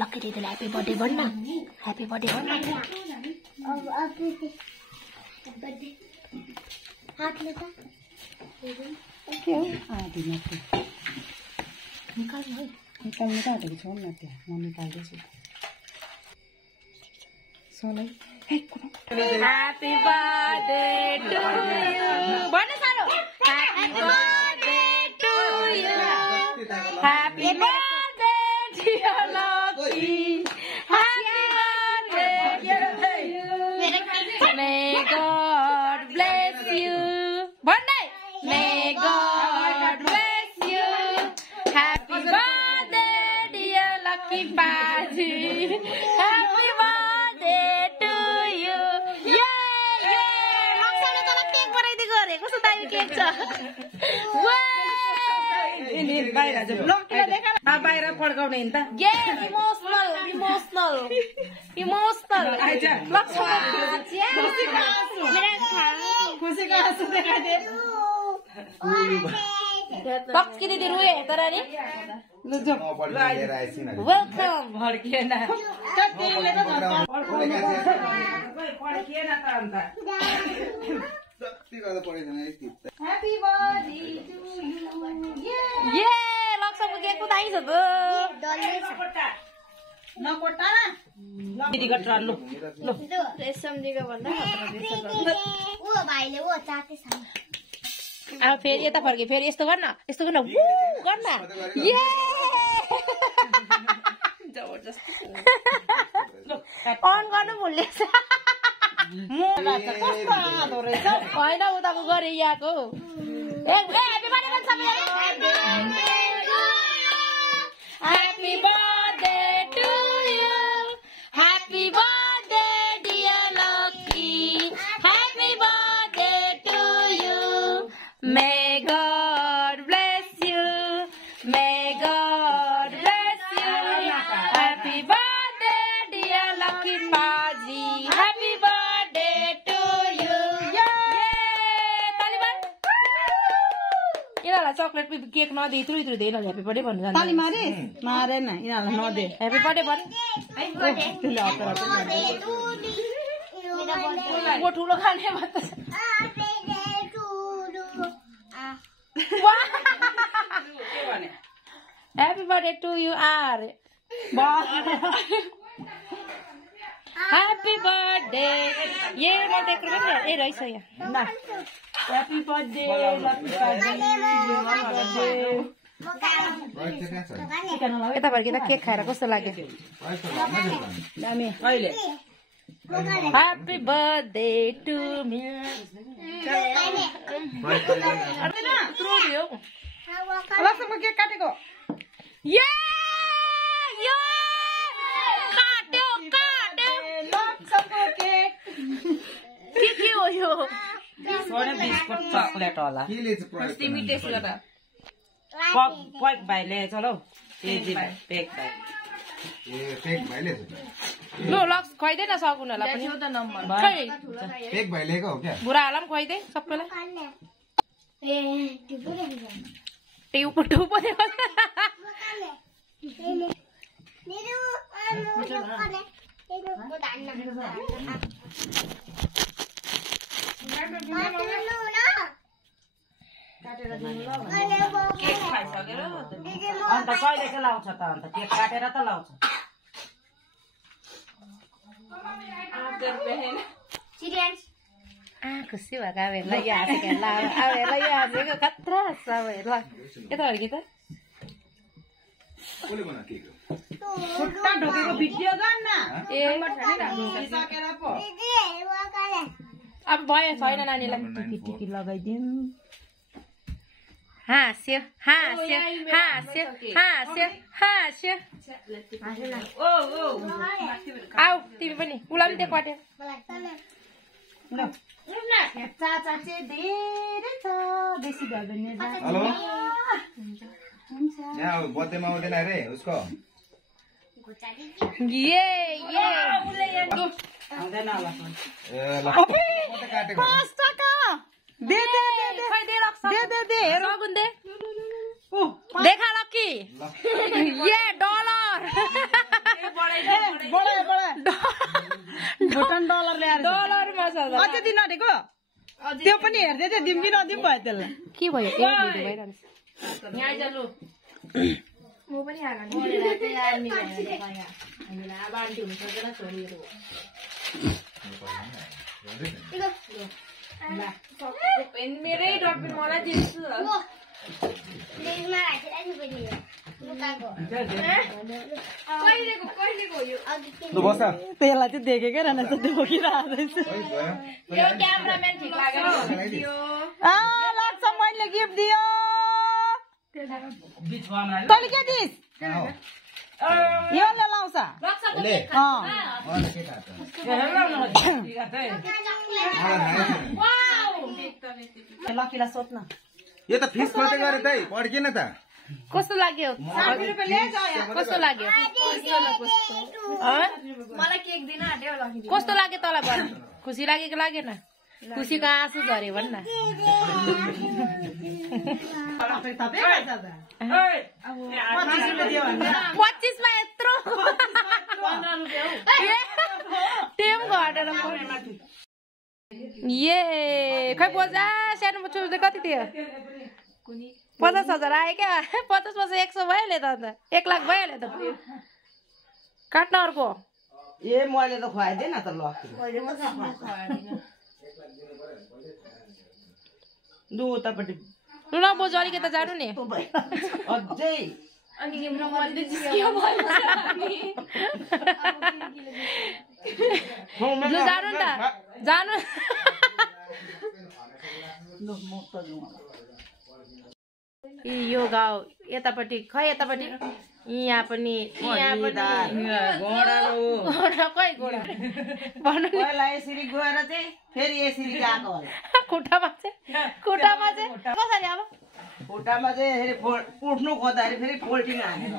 Lucky दिदीलाई happy birthday भन्न happy birthday भन्न हातले त के हो निकाल्नु है निकाल्नु त आँटेको छौँ न त्यहाँ म निकाल्दैछु सोलै ह्यापी बर्थडे टु यु भन्न सारो happy birthday to you happy birthday dear Lucky happy birthday May God bless you. Monday. May God bless you. Happy birthday, dear Lucky Paji. Happy birthday to you. Yay! Yay! Loksana tala cake बनाइदिएको अरे कस्तो दामी cake छ ini बाहिर जाऊ लकीलाई देखा न बाहिर पड्काउने नि त ये इमोसनल आइज खुसीको आँसु देखाइदे टक्की दिदी रुए तर नि ल जो वेलकम भड्किएन टक्कीले त पड्किएन त अन्त Happy birthday to you. Yeah, Laxmi cake कुदाइछ त नकोटा दिदी गट्रा लो रेशम दिको भन्दा ओ भाइले ओ चाटे छ अब फेरि यता फर्के फेरि यस्तो गर्न वु गर्न ये जबरजस्त अन गर्नु भुलेछ होइन उताको गरे यहाँको Happy birthday to you. Happy birthday, dear Lucky. Happy birthday to you. May God bless you. May God bless you. Happy birthday, dear Lucky Paji. Happy birthday to you. Yay! Taliban. इनाला chocolate पे cake न दे इत्रु दे न happy birthday भन्नु जान्छ ताली मारे मारे न इनाला न दे हैप्पी बर्थडे भन वो ठुलो खाने मत हैप्पी बर्थडे टु यु आर हैप्पी बर्थडे ये म देख रहे हैं ए रहिस यहाँ ल हैप्पी बर्थडे लकी पाजी यता फर्किँदा केक खाएर कस्तो लाग्यो दामी कहिले हैप्पी बर्थडे टु मी लक्ष्मीको केक काटेको ये यो काट्यो लक्ष्मीको केक के हो यो सोडा बिस्कुट चकलेट होला तिमी टेस्ट गर पक भाइले चलो तेजी भाइ पेक भाइ ए पेक भाइले लो लक्स खुवाइदे न सकुनलाई पनि त नम्बर पेक भाइले को हो के बुढाहरुलाई पनि खुवाइदे सबैलाई ए टिउ पटु पनि केक खाइसकेर अन्त कहिले के लाउँछ त अन्त केक काटेर त लाउँछ खुसी भएको अब हेर्ला यो हाँसेको हेर्ला अब हेर्ला यो हाँसेको खतरा हाँस्छ अब हेर्ला यता फर्कि त खुट्टा ढोकेको भिडियो गर्न ए अब भयो छैन नानीलाई टिकी लगाइदिउँ हाँस्यो हाँस्यो हाँस्यो हाँस्यो हाँस्यो आऊ तिमी पनि उसलाई पनि त्यो पट्यो चाचा चाहिँ धेरै छ बेसी भयो भने हेलो यहाँ बर्थडेमा आउँदैन अरे उसको ये आउँदैन होला ए 5 टका दे हेर गुन दे देखा लकी ये डलर भुटान डलर ल्याएर डलरमा छ अझै दिन आँटेको त्यो पनि हेर्दै थियो दिम कि नदिम भयो त्यसलाई के भयो भिडियो भइरहन्छ यहाँ आइज लु म पनि आगा अब आन्टी हुनु सक्दैन छोरीहरू मेरै डटपिन मलाई दिन्छु त्यसलाई चाहिँ देखेकै रहेन देखिरहेको क्यामेराम्यान ठिक लागेन लाग्छ मैले गिफ्ट दियो तैँले के दिस योले लाउँछ लकीलाई सोध्न यो त फिस मात्रै गरे त पड्किन त कस्तो लाग्यो कस्तो लाग्यो मलाई केक दिन आँट्यो लकी कस्तो लाग्यो तँलाई भन खुसी लागेको लागेन खुसीको आँसु झऱ्यो भन् न 25 मा यत्रो टेम घटेर ए खै बोजा सानो छोरी कति थियो 50,000 आयो क्या 50 वर्ष 100 भइहाल्यो त अन्त 1 लाख भइहाल्यो त काट्न अर्को ए मैले त खुवाइदिएन त लु उतापट्टि लु न बोजू अलिकति जानु नि अझै अनि तिम्रो मनले जिस्कियो भयो लु जानु नि त जानु यो गाउँ यतापट्टि खै यतापट्टि यहाँ पनि खै घोडा भन्नु नि यसरी गएर चाहिँ फेरि यसरी गएको होला खुट्टामा चाहिँ कसरी अब खुट्टामा चाहिँ उठ्नु खोज्दाखेरि फेरि फोल्टिङ हानेर